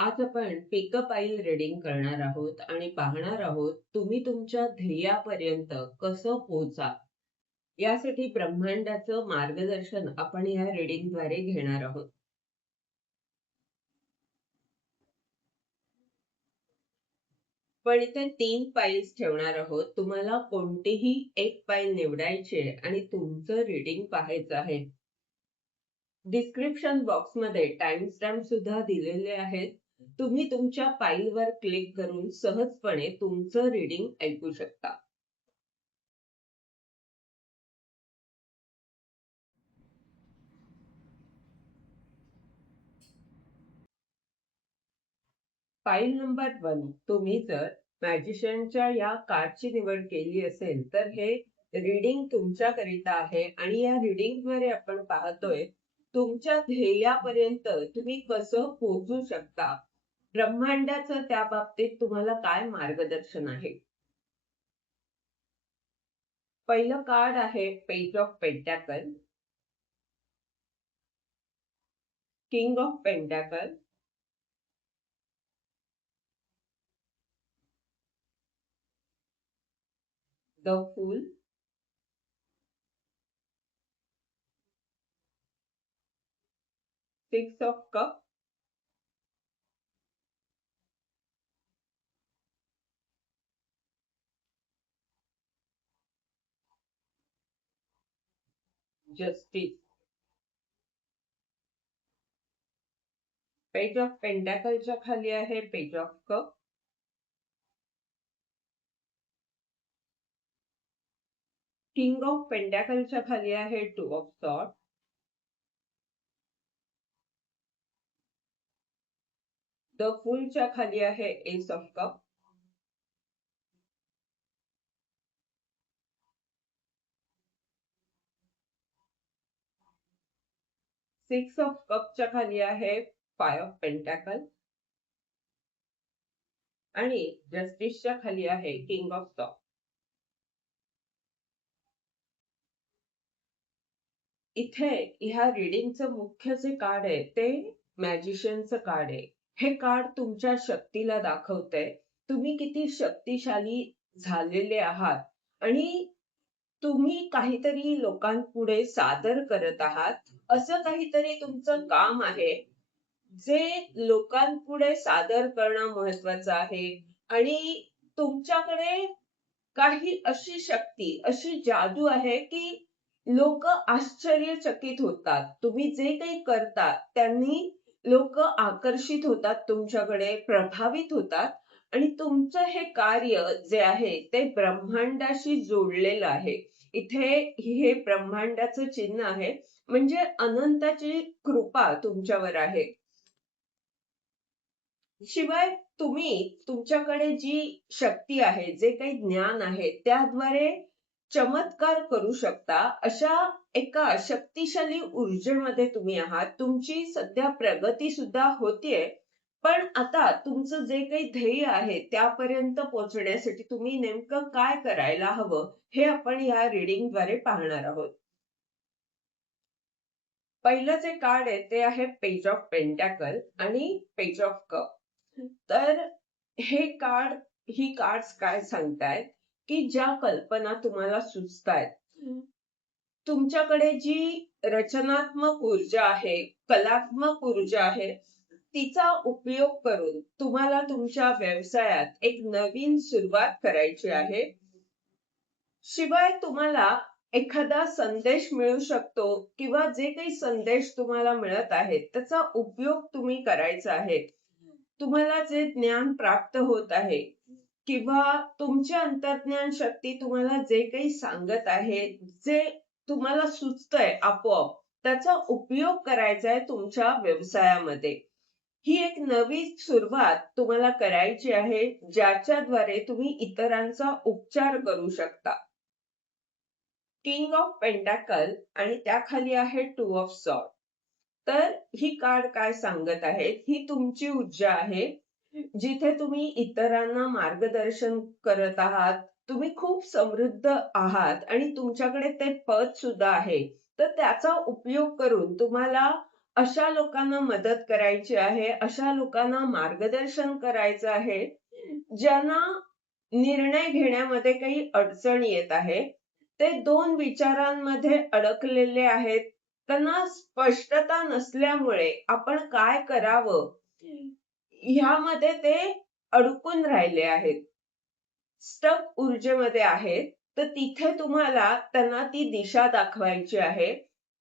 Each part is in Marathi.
आज आपण पिकअप आईल रीडिंग करणार आहोत आणि पाहणार आहोत तुम्ही तुमच्या ध्येयापर्यंत कसं पोहोचा. यासाठी ब्रह्मांडाचं मार्गदर्शन आपण या रीडिंगद्वारे घेणार आहोत. पण इथे 3 पाईल्स ठेवणार आहोत. तुम्हाला कोणतीही एक पाईल निवडायची आहे आणि तुमचं रीडिंग पाहायचं आहे. डिस्क्रिप्शन बॉक्समध्ये टाइमस्टॅम्प सुद्धा दिलेले आहेत. तुम्ही तुमच्या पाईलवर क्लिक करून सहजपणे तुमचं रीडिंग ऐकू शकता. File number 1. तुम्ही जर मॅजिशियनच्या या कार्डची निवड केली असेल तर हे रीडिंग तुमच्याकरिता आहे आणि या रीडिंगद्वारे आपण पाहतोय तुमच्या ध्येयापर्यंत तुम्ही कसं पोहोचू शकता. ब्रह्मांडाचं त्या बाबतीत तुम्हाला काय मार्गदर्शन आहे. पहिलं कार्ड आहे page of pentacle, king of pentacle, the fool, six of cup, justice. Page of पेंटॅकलच्या खाली आहे page of cup, king of पेंटॅकलच्या खाली आहे टू ऑफ सॉर्ड, द फूलच्या खाली आहे ace of cup, six of कपच्या खाली आहे फाय ऑफ पेंटॅकल आणि जस्टिसच्या खाली आहे किंग ऑफ सॉर्ड. इथे ह्या रीडिंगचं मुख्य जे कार्ड आहे ते मॅजिशियनचं कार्ड आहे. हे कार्ड तुमच्या शक्तीला दाखवतंय तुम्ही किती शक्तिशाली झालेले आहात आणि तुम्ही काहीतरी लोकांपुढे सादर करत आहात. असं काहीतरी तुमचं काम आहे जे लोकांपुढे सादर करणं महत्वाचं आहे आणि तुमच्याकडे काही अशी शक्ती, अशी जादू आहे की लोक आश्चर्यचकित होतात. तुम्ही जे काही करता त्यांनी लोक आकर्षित होतात तुमच्याकडे, प्रभावित होतात आणि तुमचं हे कार्य जे आहे ते ब्रह्मांडाशी जोडलेलं आहे. इथे हे ब्रह्मांडाचं चिन्ह आहे म्हणजे अनंताची कृपा तुमच्यावर आहे. शिवाय तुम्ही तुमच्याकडे जी शक्ती आहे, जे काही ज्ञान आहे त्याद्वारे चमत्कार करू शकता. अशा एका शक्तिशाली ऊर्जेमध्ये तुम्ही आहात. तुमची सध्या प्रगती सुद्धा होतीये. पण आता तुमचं जे काही ध्येय आहे त्यापर्यंत पोहोचण्यासाठी तुम्ही नेमकं काय करायला हवं हे आपण या रीडिंगद्वारे पाहणार आहोत. पहिलं जे कार्ड आहे ते आहे पेज ऑफ पेंटॅकल आणि पेज ऑफ कप. तर हे कार्ड ही कार्ड्स काय सांगतायत की ज्या कल्पना तुम्हाला सुचतायत, तुमच्याकडे जी रचनात्मक ऊर्जा आहे, कलात्मक ऊर्जा आहे, तिचा उपयोग करून तुम्हाला तुमच्या व्यवसायात एक नवीन सुरुवात करायची आहे. शिवाय तुम्हाला एखादा संदेश मिळू शकतो किंवा जे काही संदेश तुम्हाला मिळत आहेत त्याचा उपयोग तुम्ही करायचा आहे. तुम्हाला जे ज्ञान प्राप्त होत आहे किंवा तुमची अंतर्ज्ञान शक्ती तुम्हाला जे काही सांगत आहे, जे तुम्हाला सुचतंय आपोआप, त्याचा उपयोग करायचा आहे तुमच्या व्यवसायामध्ये. ही एक नवी सुरुवात तुम्हाला करायची आहे ज्याच्याद्वारे तुम्ही इतरांचा उपचार करू शकता. किंग ऑफ पेंटॅकल आणि त्याखाली आहे टू ऑफ सॉर्ड. तर ही कार्ड काय सांगत आहेत, ही तुमची ऊर्जा आहे जिथे तुम्ही इतरांना मार्गदर्शन करत आहात. तुम्ही खूप समृद्ध आहात आणि तुमच्याकडे ते पद सुद्धा आहे. तर त्याचा उपयोग करून तुम्हाला अशा लोकांना मदत करायची आहे, अशा लोकांना मार्गदर्शन करायचं आहे, ज्यांना निर्णय घेण्यामध्ये काही अडचण येत आहे. ते दोन विचारांमध्ये अडकलेले आहेत. त्यांना स्पष्टता नसल्यामुळे आपण काय करावं ह्यामध्ये ते अडकून राहिले आहेत. स्टक ऊर्जेमध्ये आहेत, तर तिथे तुम्हाला त्यांना ती दिशा दाखवायची आहे.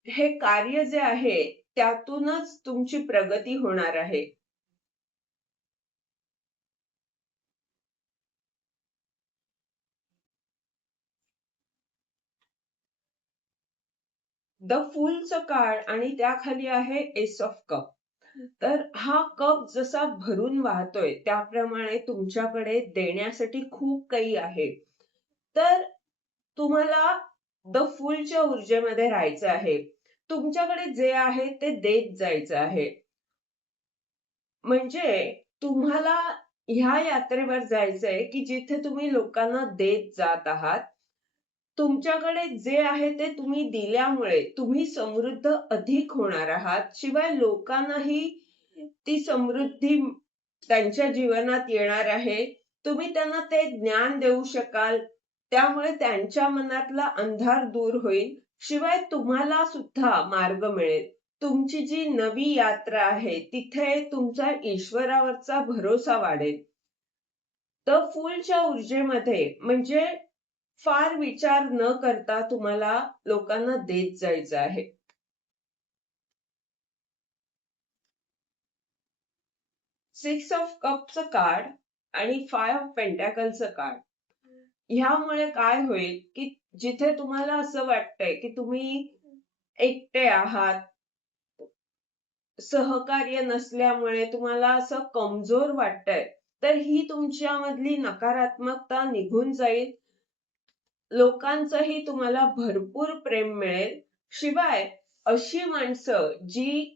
हे कार्य जे आहे त्यातूनच तुमची प्रगती होणार आहे. द फूलचं कार्ड आणि त्याखाली आहे एस ऑफ कप. तर हा कप जसा भरून वाहतोय त्याप्रमाणे तुमच्याकडे देण्यासाठी खूप काही आहे. तर तुम्हाला द फूलच्या ऊर्जेमध्ये राहायचं आहे. तुमच्याकडे जे आहे ते देत जायचं आहे. म्हणजे तुम्हाला ह्या यात्रेवर जायचंय की जिथे तुम्ही लोकांना देत जात आहात. तुमच्याकडे जे आहे ते तुम्ही दिल्यामुळे तुम्ही समृद्ध अधिक होणार आहात. शिवाय लोकांनाही ती समृद्धी त्यांच्या जीवनात येणार आहे. तुम्ही त्यांना ते ज्ञान देऊ शकाल. त्यामुळे त्यांच्या मनातला अंधार दूर होईल. शिवाय तुम्हाला सुद्धा मार्ग मिळेल. तुमची जी नवी यात्रा आहे तिथे तुमचा ईश्वरावरचा भरोसा वाढेल. तर फूलच्या ऊर्जेमध्ये म्हणजे फार विचार न करता तुम्हाला लोकांना देत जायचं आहे. सिक्स ऑफ कपचं कार्ड आणि फाय ऑफ पेंटॅकलचं कार्ड. ह्यामुळे काय होईल की जिथे तुम्हाला असं वाटतंय की तुम्ही एकटे आहात, सहकार्य नसल्यामुळे तुम्हाला असं कमजोर वाटतंय, तर ही तुमच्यामधली नकारात्मकता निघून जाईल. लोकांचंही तुम्हाला भरपूर प्रेम मिळेल. शिवाय अशी माणसं जी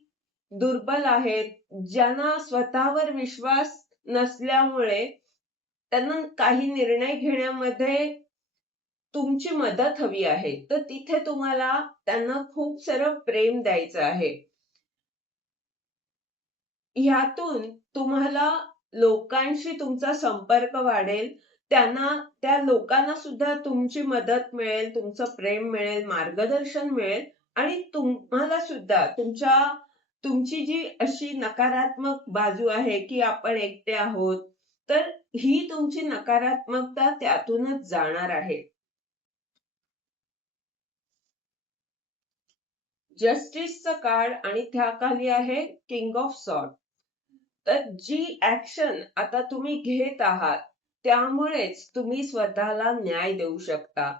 दुर्बल आहेत, ज्यांना स्वतःवर विश्वास नसल्यामुळे त्यांना काही निर्णय घेण्यामध्ये तुमची मदत हवी आहे, तर तिथे तुम्हाला त्यांना खूप सारं प्रेम द्यायचं आहे. ह्यातून तुम्हाला लोकांशी तुमचा संपर्क वाढेल. त्यांना त्या लोकांना सुद्धा तुमची मदत मिळेल, तुमचं प्रेम मिळेल, मार्गदर्शन मिळेल आणि तुम्हाला सुद्धा तुमची जी अशी नकारात्मक बाजू आहे, की आपण एकटे आहोत, तर ही तुमची नकारात्मकता त्यातूनच जाणार आहे. जस्टिसचं कार्ड आणि त्याखाली आहे किंग ऑफ सॉर्ड. तर जी ऍक्शन आता तुम्ही घेत आहात त्यामुळेच तुम्ही स्वतःला न्याय देऊ शकता.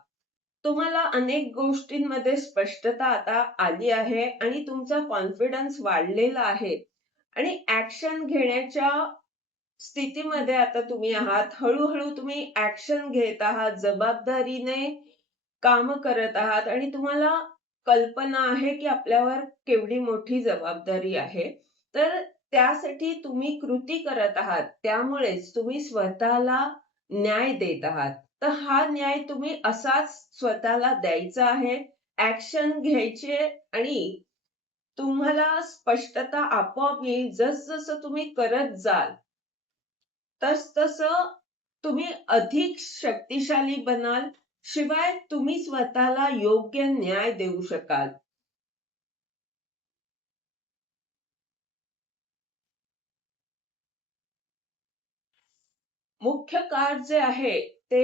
तुम्हाला अनेक गोष्टींमध्ये स्पष्टता आता आली आहे आणि तुमचा कॉन्फिडन्स वाढलेला आहे आणि ऍक्शन घेण्याच्या स्थितीमध्ये आता तुम्ही आहात. हळूहळू तुम्ही ऍक्शन घेत आहात, जबाबदारीने काम करत आहात आणि तुम्हाला कल्पना आहे की आपल्यावर केवढी मोठी जबाबदारी आहे. तर त्यासाठी तुम्ही कृती करत आहात. त्यामुळेच तुम्ही स्वतःला न्याय देत आहात. तर हा न्याय तुम्ही असाच स्वतःला द्यायचा आहे. ऍक्शन घ्यायचे आणि तुम्हाला स्पष्टता आपोआप येईल. जसजसं तुम्ही करत जाल, तसतसं तुम्ही अधिक शक्तिशाली बनाल. शिवाय तुम्ही स्वतःला योग्य न्याय देऊ शकाल. मुख्य कार्ड जे आहे ते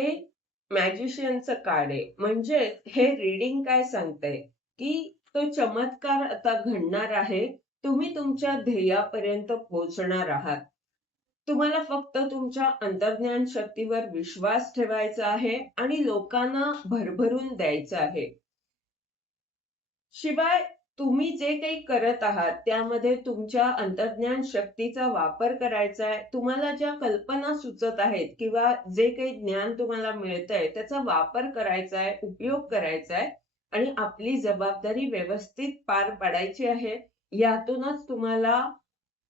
मॅजिशियनचं कार्ड आहे. म्हणजे हे रीडिंग काय सांगतंय की तो चमत्कार आता घडणार आहे. तुम्ही तुमच्या ध्येयापर्यंत पोहोचणार आहात. तुम्हाला फक्त तुमच्या अंतर्ज्ञान शक्तीवर विश्वास ठेवायचा आहे आणि लोकांना भरभरून द्यायचं आहे. शिवाय तुम्ही जे काही करत आहात त्यामध्ये तुमच्या अंतर्ज्ञान शक्तीचा वापर करायचा आहे. तुम्हाला ज्या कल्पना सुचत आहेत किंवा जे काही ज्ञान तुम्हाला मिळतंय त्याचा वापर करायचा आहे, उपयोग करायचा आहे आणि आपली जबाबदारी व्यवस्थित पार पाडायची आहे. यातूनच तुम्हाला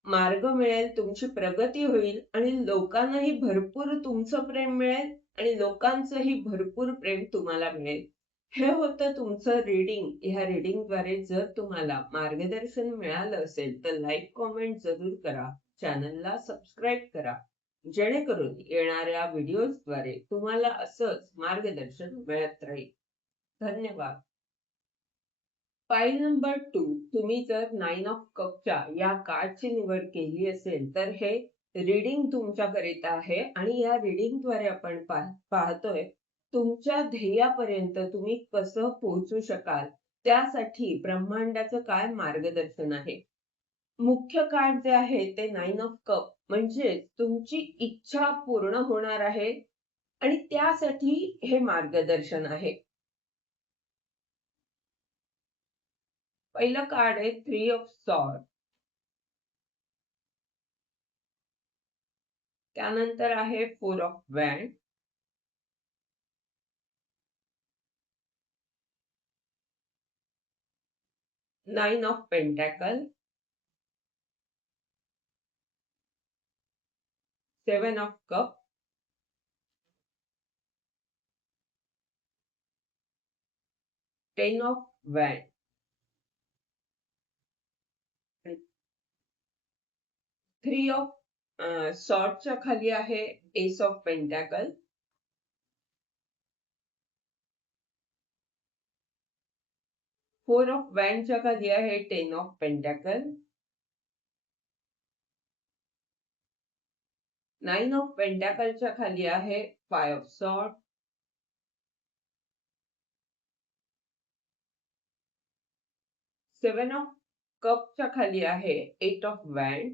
मार्ग मिळेल, तुमची प्रगती होईल आणि लोकांनाही भरपूर तुमचं प्रेम मिळेल आणि लोकांचंही भरपूर प्रेम तुम्हाला मिळेल. हे होतं तुमचं रीडिंग. ह्या रीडिंगद्वारे जर तुम्हाला मार्गदर्शन मिळालं असेल तर लाईक कॉमेंट जरूर करा, चॅनलला सबस्क्राईब करा, जेणेकरून येणाऱ्या व्हिडिओजद्वारे तुम्हाला असंच मार्गदर्शन मिळत राहील. धन्यवाद. फाईल नंबर 2, तुम्ही जर 9 ऑफ कपच्या या कार्डची निवड केली असेल तर हे रीडिंग तुमच्याकरिता आहे आणि या रीडिंगद्वारे आपण पाहतोय तुमच्या ध्येयापर्यंत तुम्ही कसं पोहोचू शकाल, त्यासाठी ब्रह्मांडाचं काय मार्गदर्शन आहे. मुख्य कार्ड जे आहे ते 9 ऑफ कप म्हणजे तुमची इच्छा पूर्ण होणार आहे आणि त्यासाठी हे मार्गदर्शन आहे. पहिलं कार्ड आहे 3 ऑफ सॉर्ड. त्यानंतर आहे 4 of wand. Nine of pentacle. 7 of cup. 10 of wand. 3 of सॉर्डच्या खाली आहे एस ऑफ पेंटॅकल. 4 ऑफ वॅन्डच्या खाली आहे 10 ऑफ पेंटॅकल. 9 ऑफ पेंटॅकलच्या खाली आहे 5 ऑफ सॉर्ड. 7 ऑफ कपच्या खाली आहे 8 ऑफ वॅन्ड.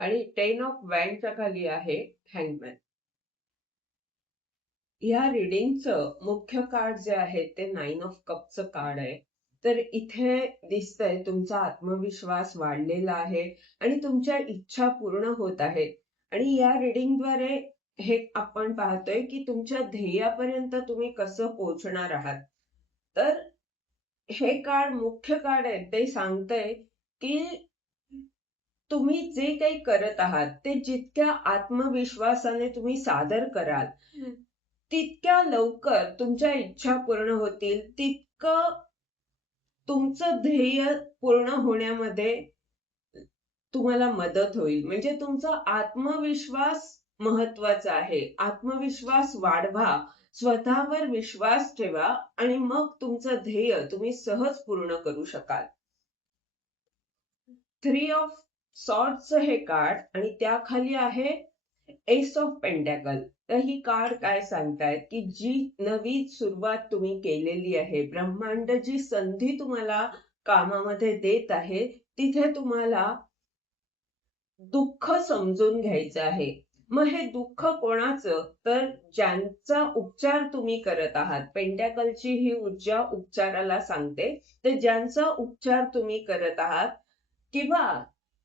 आणि 10 ऑफ वॅन्डच्या खाली आहे हँगमॅन. या रीडिंगचं मुख्य कार्ड जे आहे ते 9 ऑफ कपचं कार्ड आहे. तर इथे दिसतंय तुमचा आत्मविश्वास वाढलेला आहे आणि तुमच्या इच्छा पूर्ण होत आहेत. आणि या रीडिंगद्वारे हे आपण पाहतोय की तुमच्या ध्येयापर्यंत तुम्ही कसं पोहोचणार आहात. तर हे कार्ड मुख्य कार्ड आहे ते सांगतंय की तुम्ही जे काही करत आहात ते जितक्या आत्मविश्वासाने तुम्ही सादर कराल तितक्या लवकर तुमच्या इच्छा पूर्ण होतील, तितकं तुमचं ध्येय पूर्ण होण्यामध्ये तुम्हाला मदत होईल. म्हणजे तुमचा आत्मविश्वास महत्वाचा आहे. आत्मविश्वास वाढवा, स्वतःवर विश्वास ठेवा आणि मग तुमचं ध्येय तुम्ही सहज पूर्ण करू शकाल. 3 ऑफ सॉर्डचं हे कार्ड आणि त्याखाली आहे एस ऑफ पेंटॅकल. तर ही कार्ड काय सांगतायत की जी नवी सुरुवात तुम्ही केलेली आहे, ब्रह्मांड जी संधी तुम्हाला कामामध्ये देत आहे, तिथे तुम्हाला दुःख समजून घ्यायचं आहे. मग हे दुःख कोणाचं, तर ज्यांचा उपचार तुम्ही करत आहात. पेंटॅकलची ही ऊर्जा उपचाराला सांगते. तर ज्यांचा उपचार तुम्ही करत आहात किंवा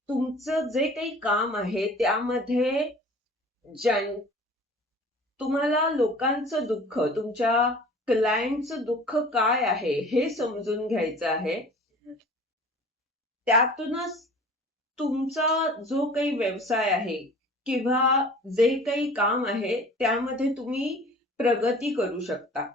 तुमचं जे काही काम आहे त्यामध्ये तुम्हाला लोकांचं दुःख, तुमच्या क्लायंटचं दुःख काय आहे हे समजून घ्यायचं आहे. त्यातूनच तुमचा जो काही व्यवसाय आहे किंवा जे काही काम आहे त्यामध्ये तुम्ही प्रगती करू शकता.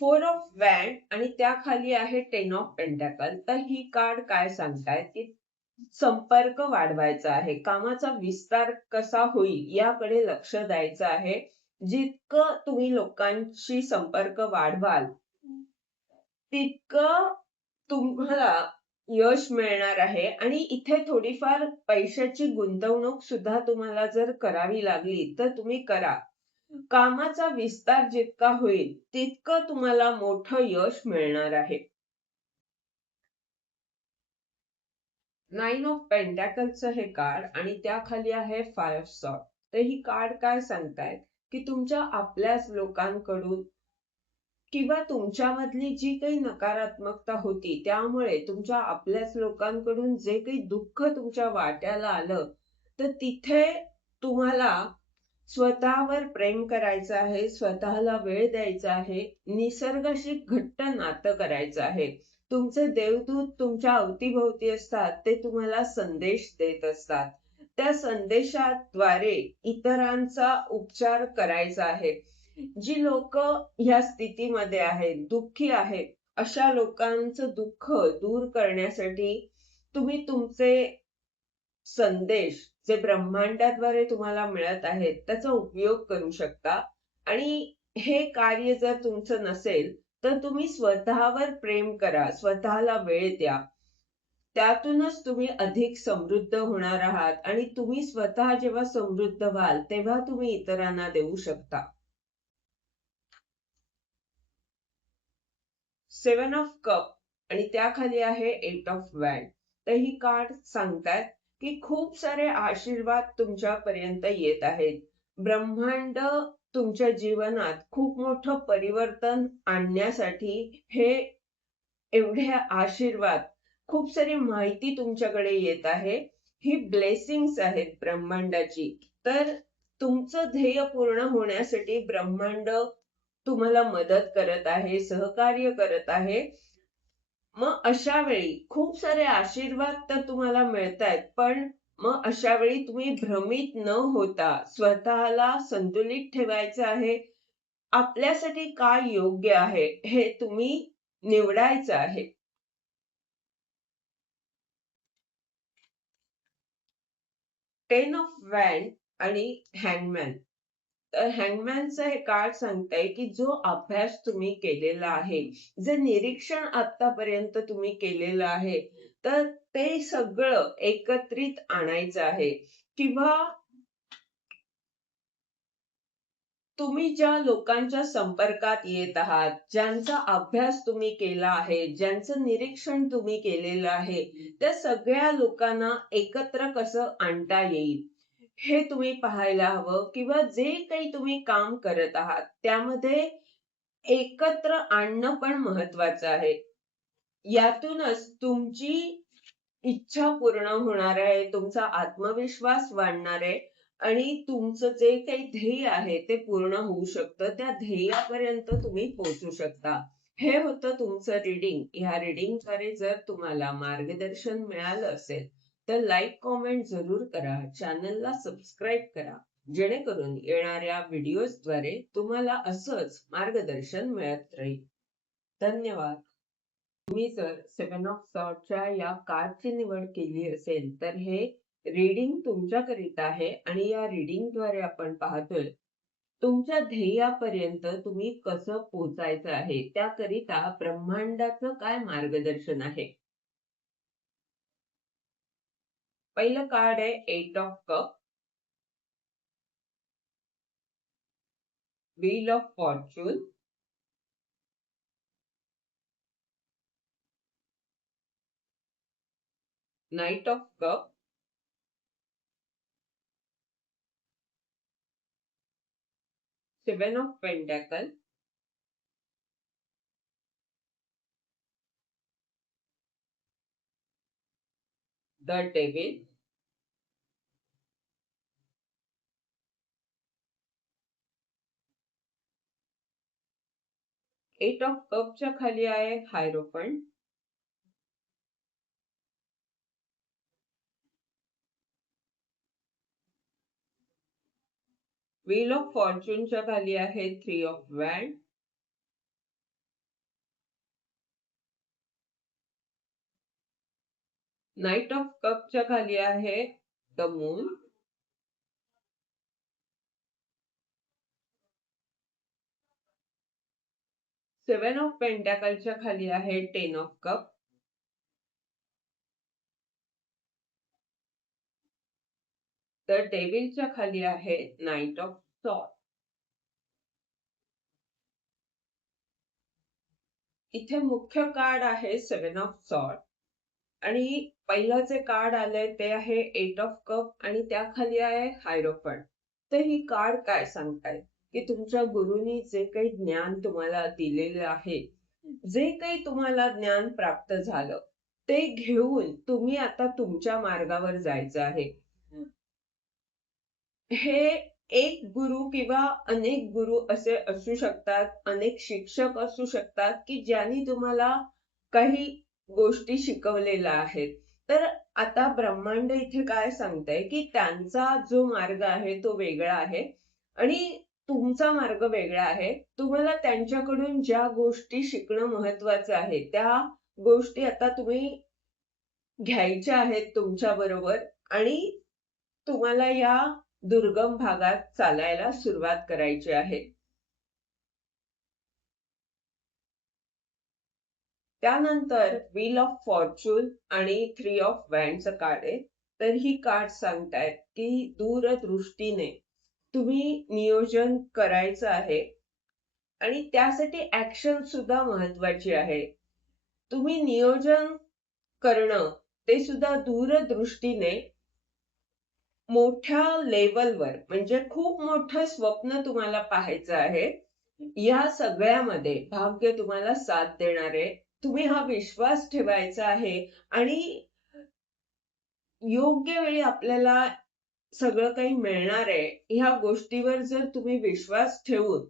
4 ऑफ वॅन्ड आणि त्याखाली आहे 10 ऑफ पेंटॅकल. तर ही कार्ड काय सांगतायत की संपर्क वाढवायचा आहे, कामाचा विस्तार कसा होईल याकडे लक्ष द्यायचं आहे. जितकं तुम्ही लोकांशी संपर्क वाढवाल तितकं तुम्हाला यश मिळणार आहे. आणि इथे थोडीफार पैशाची गुंतवणूक सुद्धा तुम्हाला जर करावी लागली तर तुम्ही करा. कामाचा विस्तार जितका होईल तितकं तुम्हाला मोठं यश मिळणार आहे. 9 ऑफ पेंटॅकलचं हे कार्ड आणि त्याखाली आहे 5 ऑफ सॉर्ड. तर ही कार्ड काय सांगतायत की तुमच्या आपल्याच लोकांकडून किंवा तुमच्यामधली जी काही नकारात्मकता होती त्यामुळे तुमच्या आपल्याच लोकांकडून जे काही दुःख तुमच्या वाट्याला आलं, तर तिथे तुम्हाला स्वतःवर प्रेम करायचं आहे, स्वतःला वेळ द्यायचा आहे, निसर्गाशी घट्ट नातं करायचं आहे. तुमचे देवदूत तुमच्या अवतीभोवती असतात, ते तुम्हाला संदेश देत असतात. त्या संदेशाद्वारे इतरांचा उपचार करायचा आहे. जी लोक ह्या स्थितीमध्ये आहेत, दुःखी आहेत, अशा लोकांचं दुःख दूर करण्यासाठी तुम्ही तुमचे संदेश जे ब्रह्मांडाद्वारे तुम्हाला मिळत आहेत त्याचा उपयोग करू शकता. आणि हे कार्य जर तुमचं नसेल तर तुम्ही स्वतःवर प्रेम करा, स्वतःला वेळ द्या. त्यातूनच तुम्ही अधिक समृद्ध होणार आहात आणि तुम्ही स्वतः जेव्हा समृद्ध व्हाल तेव्हा तुम्ही इतरांना देऊ शकता. 7 ऑफ कप आणि त्याखाली आहे 8 ऑफ वॅन्ड. तर ही कार्ड सांगतात की खूप सारे आशीर्वाद तुमच्यापर्यंत येत आहेत. ब्रह्मांड तुमच्या जीवनात खूप मोठं परिवर्तन आणण्यासाठी हे एवढे आशीर्वाद, खूप सारी माहिती तुमच्याकडे येत आहे. ही ब्लेसिंग्स आहेत ब्रह्मांडाची. तर तुमचं ध्येय पूर्ण होण्यासाठी ब्रह्मांड तुम्हाला मदत करत आहे, सहकार्य करत आहे. मग अशा वेळी खूप सारे आशीर्वाद तर तुम्हाला मिळतायत, पण मग अशा वेळी तुम्ही भ्रमित न होता स्वतःला संतुलित ठेवायचं आहे. आपल्यासाठी काय योग्य आहे हे तुम्ही निवडायचं आहे. टेन ऑफ वॅन्ड आणि हँगमॅन. तर हँगमॅनचं हे कार्ड सांगताय की जो अभ्यास तुम्ही केलेला आहे, जे निरीक्षण आतापर्यंत तुम्ही केलेलं आहे, तर ते सगळं एकत्रित आणायचं आहे. किंवा तुम्ही ज्या लोकांच्या संपर्कात येत आहात, ज्यांचा अभ्यास तुम्ही केला आहे, ज्यांचं निरीक्षण तुम्ही केलेलं आहे, त्या सगळ्या लोकांना एकत्र कसं आणता येईल हे तुम्ही पाहायला हवं. किंवा जे काही तुम्ही काम करत आहात त्यामध्ये एकत्र आणणं पण महत्वाचं आहे. यातूनच तुमची इच्छा पूर्ण होणार आहे, तुमचा आत्मविश्वास वाढणार आहे आणि तुमचं जे काही ध्येय आहे ते पूर्ण होऊ शकतं. त्या ध्येयापर्यंत तुम्ही पोहोचू शकता. हे होतं तुमचं रीडिंग. ह्या रीडिंगद्वारे जर तुम्हाला मार्गदर्शन मिळालं असेल तर लाईक कॉमेंट जरूर करा, चॅनलला सबस्क्राईब करा, जेणेकरून येणाऱ्या व्हिडिओजद्वारे तुम्हाला असंच मार्गदर्शन मिळत राहील. धन्यवाद. तुम्ही जर 7 ऑफ सॉर्डच्या या कार्डची निवड केली असेल तर हे रीडिंग तुमच्याकरिता आहे आणि या रीडिंगद्वारे आपण पाहतोय तुमच्या ध्येयापर्यंत तुम्ही कसं पोहोचायचं आहे, त्याकरिता ब्रह्मांडाचं काय मार्गदर्शन आहे. पहिलं कार्ड आहे 8 of cup, wheel of fortune, knight of cup, 7 of pentacle, the devil, 8 of कपच्या खाली आहे हायरोफंट, व्हील ऑफ फॉर्च्यूनच्या खाली आहे 3 ऑफ वॅन्ड, नाइट ऑफ कपच्या खाली आहे द मून, 7 ऑफ पेंटॅकलच्या खाली आहे 10 ऑफ कप, तर डेव्हिलच्या खाली आहे नाइट ऑफ सॉर्ड. इथे मुख्य कार्ड आहे 7 ऑफ सॉर्ड आणि पहिलं जे कार्ड आलंय ते आहे 8 ऑफ कप आणि त्याखाली आहे हायरोफंट. तर ही कार्ड काय सांगतायत की तुमच्या गुरुनी जे काही ज्ञान तुम्हाला दिलेलं आहे, जे काही तुम्हाला ज्ञान प्राप्त झालं ते घेऊन तुम्ही आता तुमच्या मार्गावर जायचं आहे. हे एक गुरु किंवा अनेक गुरु असे असू शकतात, अनेक शिक्षक असू शकतात की ज्यांनी तुम्हाला काही गोष्टी शिकवलेल्या आहेत. तर आता ब्रह्मांड इथे काय सांगतंय की त्यांचा जो मार्ग आहे तो वेगळा आहे आणि तुमचा मार्ग वेगळा आहे. तुम्हाला त्यांच्याकडून ज्या गोष्टी शिकणं महत्वाचं आहे त्या गोष्टी आता तुम्ही घ्यायच्या आहेत तुमच्या बरोबर आणि तुम्हाला या दुर्गम भागात चालायला सुरुवात करायची आहे. त्यानंतर व्हील ऑफ फॉर्च्यून आणि थ्री ऑफ वॅन्डचं कार्ड आहे. तर ही कार्ड सांगतायत की दूरदृष्टीने तुम्ही नियोजन करायचं आहे आणि त्यासाठी ऍक्शन सुद्धा महत्वाची आहे. तुम्ही नियोजन करणं ते सुद्धा दूरदृष्टीने मोठ्या लेवलवर म्हणजे खूप मोठं स्वप्न तुम्हाला पाहायचं आहे. या सगळ्यामध्ये भाग्य तुम्हाला साथ देणार आहे. तुम्ही हा विश्वास ठेवायचा आहे आणि योग्य वेळी आपल्याला सगळं काही मिळणार आहे. ह्या गोष्टीवर जर तुम्ही विश्वास ठेवून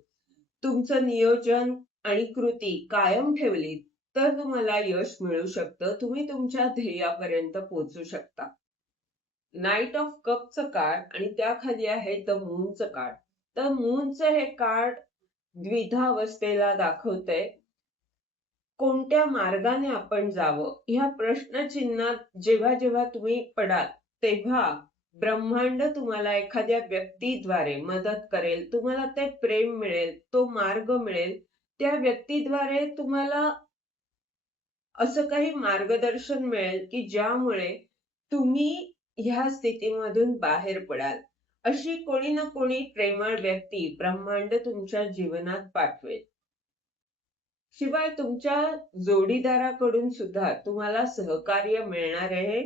तुमचं नियोजन आणि कृती कायम ठेवली तर तुम्हाला यश मिळू शकतं. तुम्ही तुमच्या ध्येयापर्यंत पोहोचू शकता. नाईट ऑफ कपचं कार्ड आणि त्याखाली आहे द मूनचं कार्ड. तर मूनचं हे कार्ड द्विधावस्थेला दाखवतंय. कोणत्या मार्गाने आपण जावं ह्या प्रश्नचिन्हात जेव्हा जेव्हा तुम्ही पडाल तेव्हा ब्रह्मांड तुम्हाला एखाद्या व्यक्तीद्वारे मदत करेल. तुम्हाला ते प्रेम मिळेल, तो मार्ग मिळेल. त्या व्यक्तीद्वारे तुम्हाला असं काही मार्गदर्शन मिळेल की ज्यामुळे तुम्ही ह्या स्थितीमधून बाहेर पडाल. अशी कोणी ना कोणी प्रेमळ व्यक्ती ब्रह्मांड तुमच्या जीवनात पाठवेल. शिवाय तुमच्या जोडीदाराकडून सुद्धा तुम्हाला सहकार्य मिळणार आहे.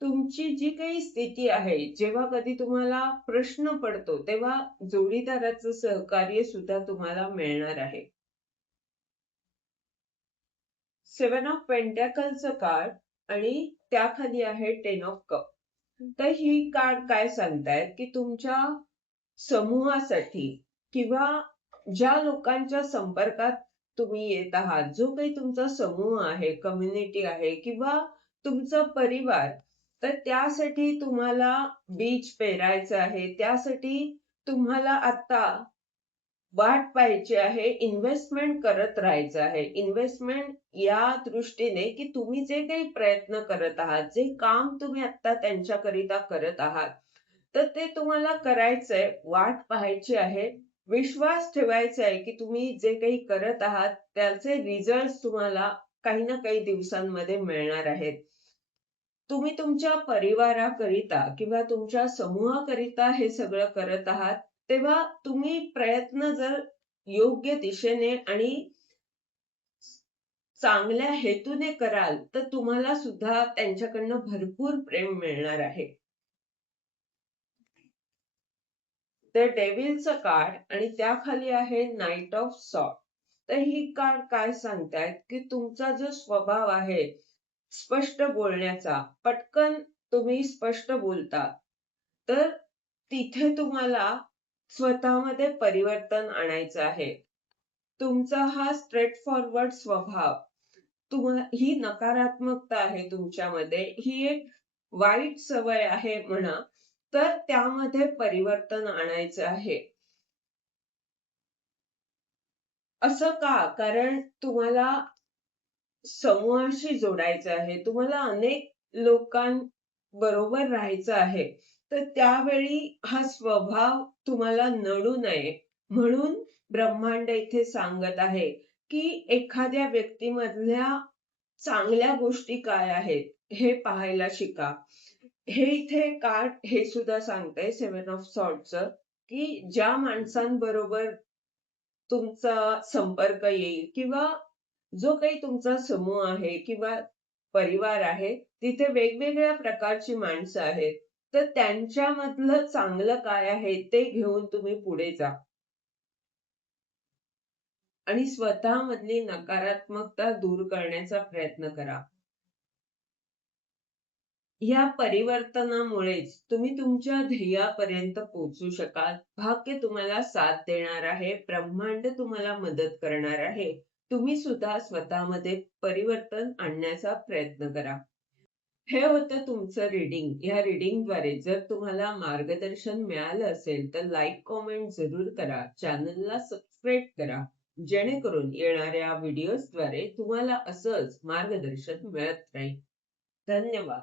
तुमची जी काही स्थिती आहे, जेव्हा कधी तुम्हाला प्रश्न पडतो, तेव्हा जोडीदाराचं सहकार्य सुद्धा तुम्हाला मिळणार आहे. सेवन ऑफ पेंटॅकलचं कार्ड आणि त्याखाली आहे टेन ऑफ कप. तर ही कार्ड काय सांगतायत की तुमच्या समूहासाठी किंवा ज्या लोकांच्या संपर्कात तुम्ही येत आहात, जो काही तुमचा समूह आहे, कम्युनिटी आहे किंवा तुमचा परिवार, तर त्यासाठी तुम्हाला बीज पेरायचं आहे. त्यासाठी तुम्हाला आता वाट पाहायची आहे, इन्व्हेस्टमेंट करत राहायचं आहे. इन्व्हेस्टमेंट या दृष्टीने की तुम्ही जे काही प्रयत्न करत आहात, जे काम तुम्ही आता त्यांच्याकरिता करत आहात, तर ते तुम्हाला करायचंय, वाट पाहायची आहे. विश्वास ठेवायचा आहे की तुम्ही जे काही करत आहात त्याचे रिझल्ट तुम्हाला काही ना काही दिवसांमध्ये मिळणार आहेत. तुम्ही तुमच्या परिवाराकरिता किंवा तुमच्या समूहाकरिता हे सगळं करत आहात, तेव्हा तुम्ही प्रयत्न जर योग्य दिशेने आणि चांगल्या हेतूने कराल, तर तुम्हाला सुद्धा त्यांच्याकडनं भरपूर प्रेम मिळणार आहे. तर डेव्हिलचं कार्ड आणि त्याखाली आहे नाईट ऑफ सॉर्ड. तर ही कार्ड काय सांगतायत की तुमचा जो स्वभाव आहे स्पष्ट बोलण्याचा, पटकन तुम्ही स्पष्ट बोलता, तर तिथे तुम्हाला स्वतःमध्ये परिवर्तन आणायचं आहे. तुमचा हा स्ट्रेट फॉरवर्ड स्वभाव, ही नकारात्मकता आहे तुमच्यामध्ये, ही एक वाईट सवय आहे म्हणा, तर त्यामध्ये परिवर्तन आणायचं आहे. असं का? कारण तुम्हाला समूहाशी जोडायचं आहे. तुम्हाला अनेक लोकांबरोबर राहायचं आहे. तर त्यावेळी हा स्वभाव तुम्हाला नडू नये म्हणून ब्रह्मांड इथे सांगत आहे, की एखाद्या व्यक्तीमधल्या चांगल्या गोष्टी काय आहेत हे पाहायला शिका. हे इथे कार्ड हे सुद्धा सांगतंय सेव्हन ऑफ सॉर्डचं, की ज्या माणसांबरोबर तुमचा संपर्क येईल किंवा जो काही तुमचा समूह आहे किंवा परिवार आहे, तिथे वेगवेगळ्या प्रकारची माणसं आहेत. तर त्यांच्यामधलं चांगलं काय आहे ते घेऊन तुम्ही पुढे जा आणि स्वतःमधली नकारात्मकता दूर करण्याचा प्रयत्न करा. या परिवर्तनामुळेच तुम्ही तुमच्या ध्येयापर्यंत पोहोचू शकाल. भाग्य तुम्हाला साथ देणार आहे. ब्रह्मांड तुम्हाला मदत करणार आहे. तुम्ही सुद्धा स्वतःमध्ये परिवर्तन आणण्याचा प्रयत्न करा. हे होतं तुमचं रीडिंग. ह्या रीडिंगद्वारे जर तुम्हाला मार्गदर्शन मिळालं असेल तर लाईक, कॉमेंट जरूर करा. चॅनलला सबस्क्राईब करा. जेणेकरून येणाऱ्या व्हिडिओजद्वारे तुम्हाला असंच मार्गदर्शन मिळत राहील. धन्यवाद.